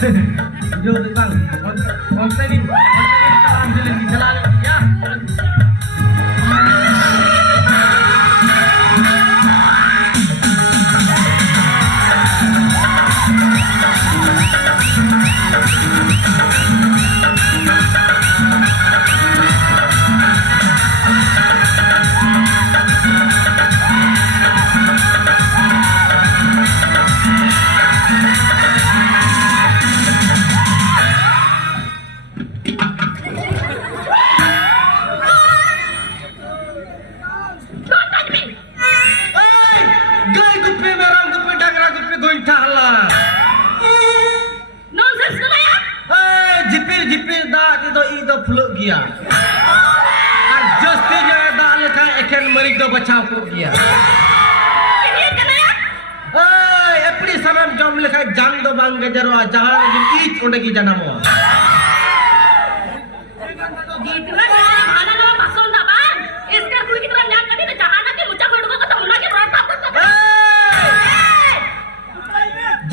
Video tu bang. Konten ni jalan ya. Gya. Ar justi jaya dak lekha eken merik do bachao ko gya. Ini kena ya? Hey, epdi samam jom lekha jang do bang gajarwa jahan gi ich onde gi janamo. Gitna hana nama pason da bang. Iska kui kitna nyang kadi to jahana ke mucha phodu ko to muna ke rota to.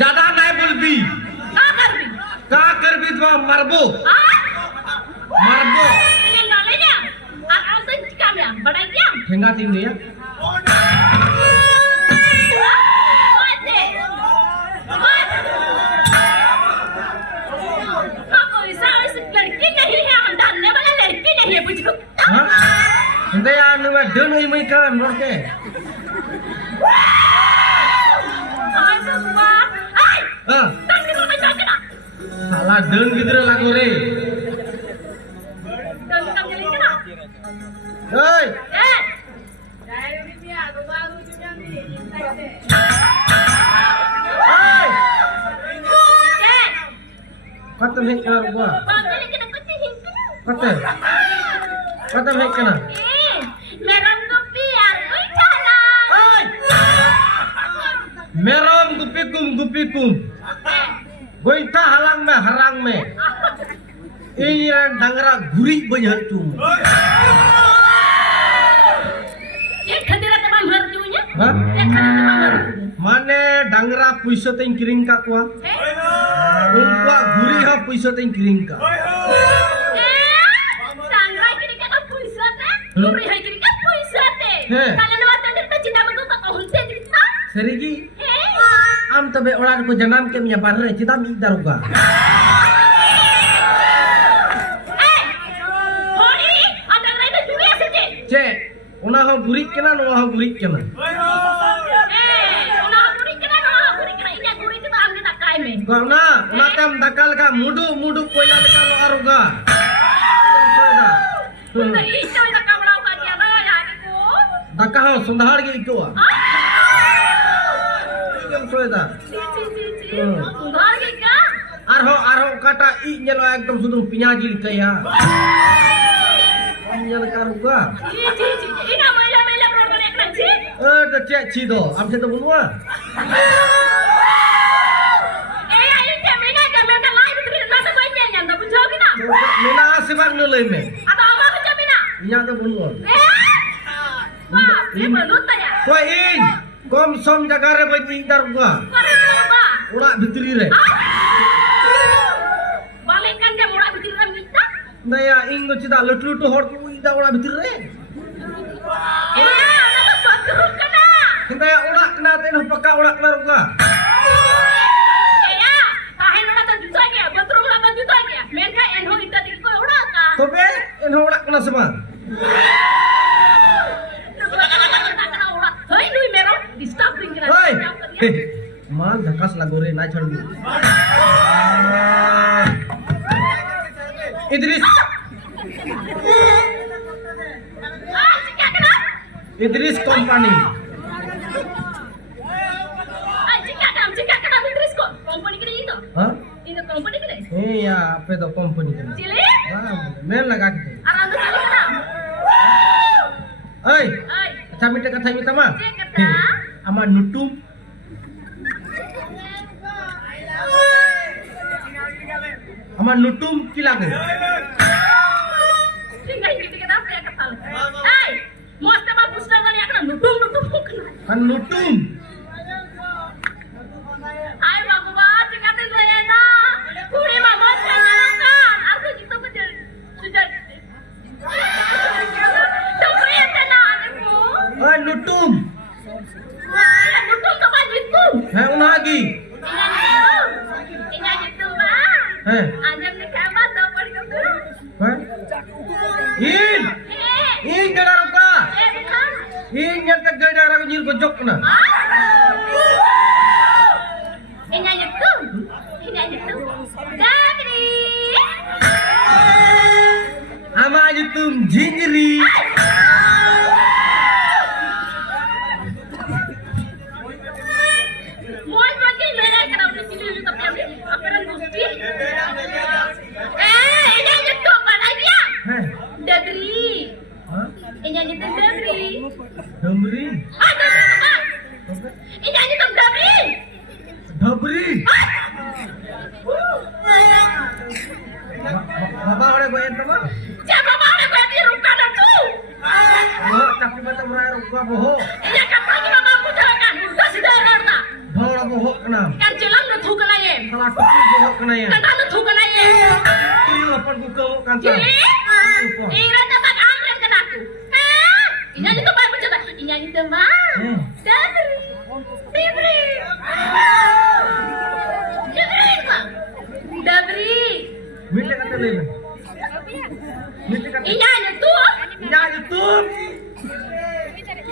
Jada nahi bolbi. Ka karbi to marbo. Marbo. Ini nalenya. Asan cikam ya? Badai diam. Henga tinggi ya. Hindi yan naman doon ay may kan Norte. Ah. Salah doon gitu lagu re. Hey. Hey. Kata hek kena gua. Kata hek kena. Merong gupi ar koi chala. Merong gupikum. Goita halang me harang me. Iran dangra guri banyak tu. Mana dangra puisa ting kiring ka kuah? Umpah guri ha puisa ting kiring ka. Dangra kiring ka puisa te? Guri ha kiring ka puisa te? Kalau nama tadi tu cinta betul tak kau hunte cerita? Serigi? Am tabe orang ko janam ke minya parre cita mi daruga. Cek, ona ho gurik kena, no ho gurik kena. Kau na tam dakal ka mudu koila dakal lo aruga. Daka ho sundhar ge itu ah. Kem soeda. Sundhar ge ka? Arho kata I nyelo ekdom sudu pinyaji kaya. Nyelo karuga. Ina mela bro ek nanti. Da cek cido, am se to bunwa. Mina asibak no leme. Apa aku jamina? Inya to bunwa. Wah, ini belut ya. Ko in, kom som jagare baji daruga. Mana coba? Ora bitri re. Balikan ke ora bitri re minta? Naya ingo cida lutu hor ko ida ora bitri re. Ana bakru kana. Kinta ya ora kena teno paka ora kena ruga. Kahin ora ta juta ke, batrum ora ta juta ke. Menka enho ita dikko ora ka. Kobe enho ora kena sama. Hei lui mero disturb ring kena. Hei. Mal dhakas lagore na chhadu. Idris. Idris company. Jika kena Idris kok. Company kena itu. Hah? Itu company kena. Ya, apa itu company kena? Cili? Main lagi kita. Arang tu cili kena. Hei. Kami tak kata kita mah. Ama nutum. Ama nutum kilaga. Tinggal kita kena apa ya kata. Hei, mesti mah pustakan yang kena nutum kena. Kan nutum. Hai bapak, jika tu saya nak. Heh. Anjir nih kamat dong pari kamu. Heh. In. In gara ruka. Bukan. In nyata gara nyir gojok na. Ini aja tuh. Dabri. Ama aja tum jinjiri. Mohon makin mereka kena udah video juga tapi apa yang gusti? Ini aja tuh apa lagi ya? Heh. Dabri. Hah? Ini aja tuh Dabri. Damri. Ini aja tuh Dabri. Dabri. Bapak udah gue enter bang. Siapa mau yang gue tiru kanan tuh? Oh, tapi mata merah ruka bohong. Ini kan lagi mama aku jangan. Kasih darah tak? Bohong bohong kenapa? Kan jelang udah tuh kena ya. Salah tuh bohong kena ya. Kan ada tuh kena ya. Ini lapan buka kantor. Jadi, iranya tak angkat kena aku. Hah? Ini aja tuh banyak cerita. Ini aja tuh bang. Dabri. Dabri. Dabri bang. Dabri. Minta kata lele. Minta kata. Ini aja tuh. Ini aja tuh.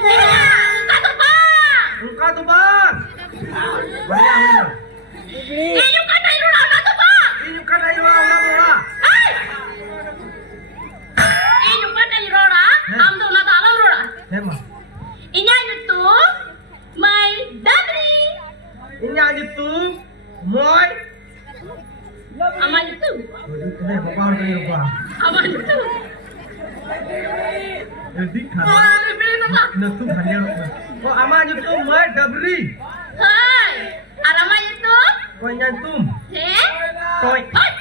Iya, kata bang. Ruka tuh bang. Banyak. Ini kata iruna kata bang. Ini kan ayo orang. Hai. Ini kata iruna. Amdo nata alam iruna. Hema. Ini aja tuh. My Dabri. Ini aja tuh. Moy. Aman itu. Ini bapak udah ruka. Aman itu. Jadi kan. Wah, bibir itu pak. Natu hanya. Oh aman itu moy Dabri. Hai. Alamat itu. Kau nyantum. Toy. Hai.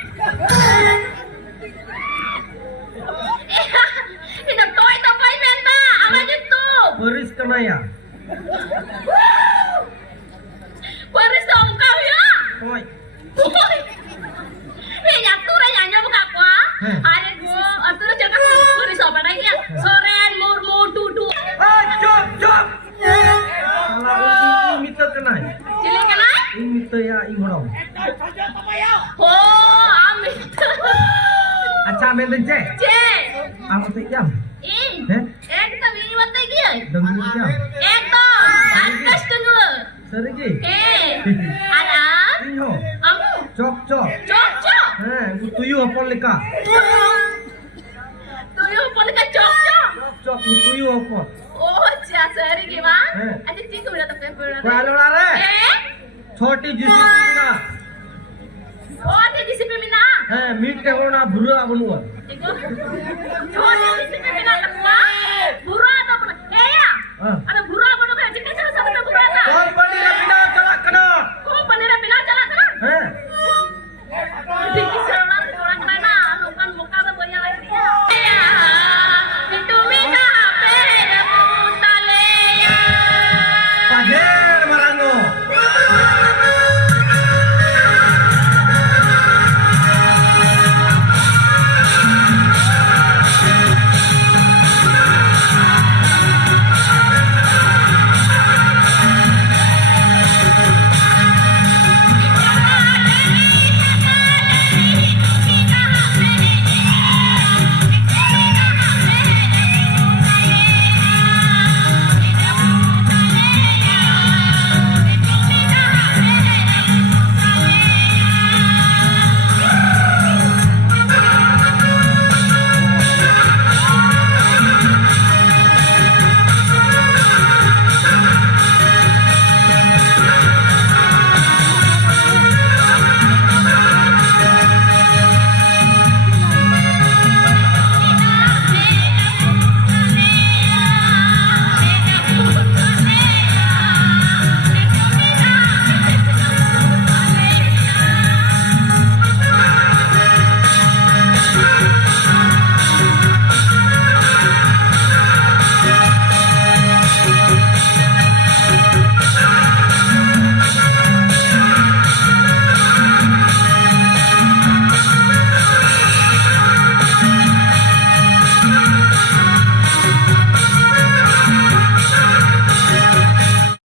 Ini toy toy menta. Aman itu. Beris kena ya. Baris dong kau ya. Toy. Ini nyatu rayanya buka kuah. Hari gua, terus jangan baris apa lagi ya? Soren murmu dudu. Ah, cop. Salah ini kena. Cilik kena? Ini ya ingorong. Oh, amit. Acha melen je. Cek. Aku tak jam. In. Eh? Kita bini mata gila. Dengar jam. Eto. Angkas dulu. Sergi. Alam. Inho. Kamu. Cok. Cocok. Itu tuyu apa leka? Tuyul pun cocok. Cok tuyu apa? Oh, jasa hari gimana? Aja cikgu udah terpempel. Kalau lare. छोटी जीसीपी ना Oh, ada di sini mina. मीट के होना बुरा बनवा Cikgu. Oh, ada di sini mina.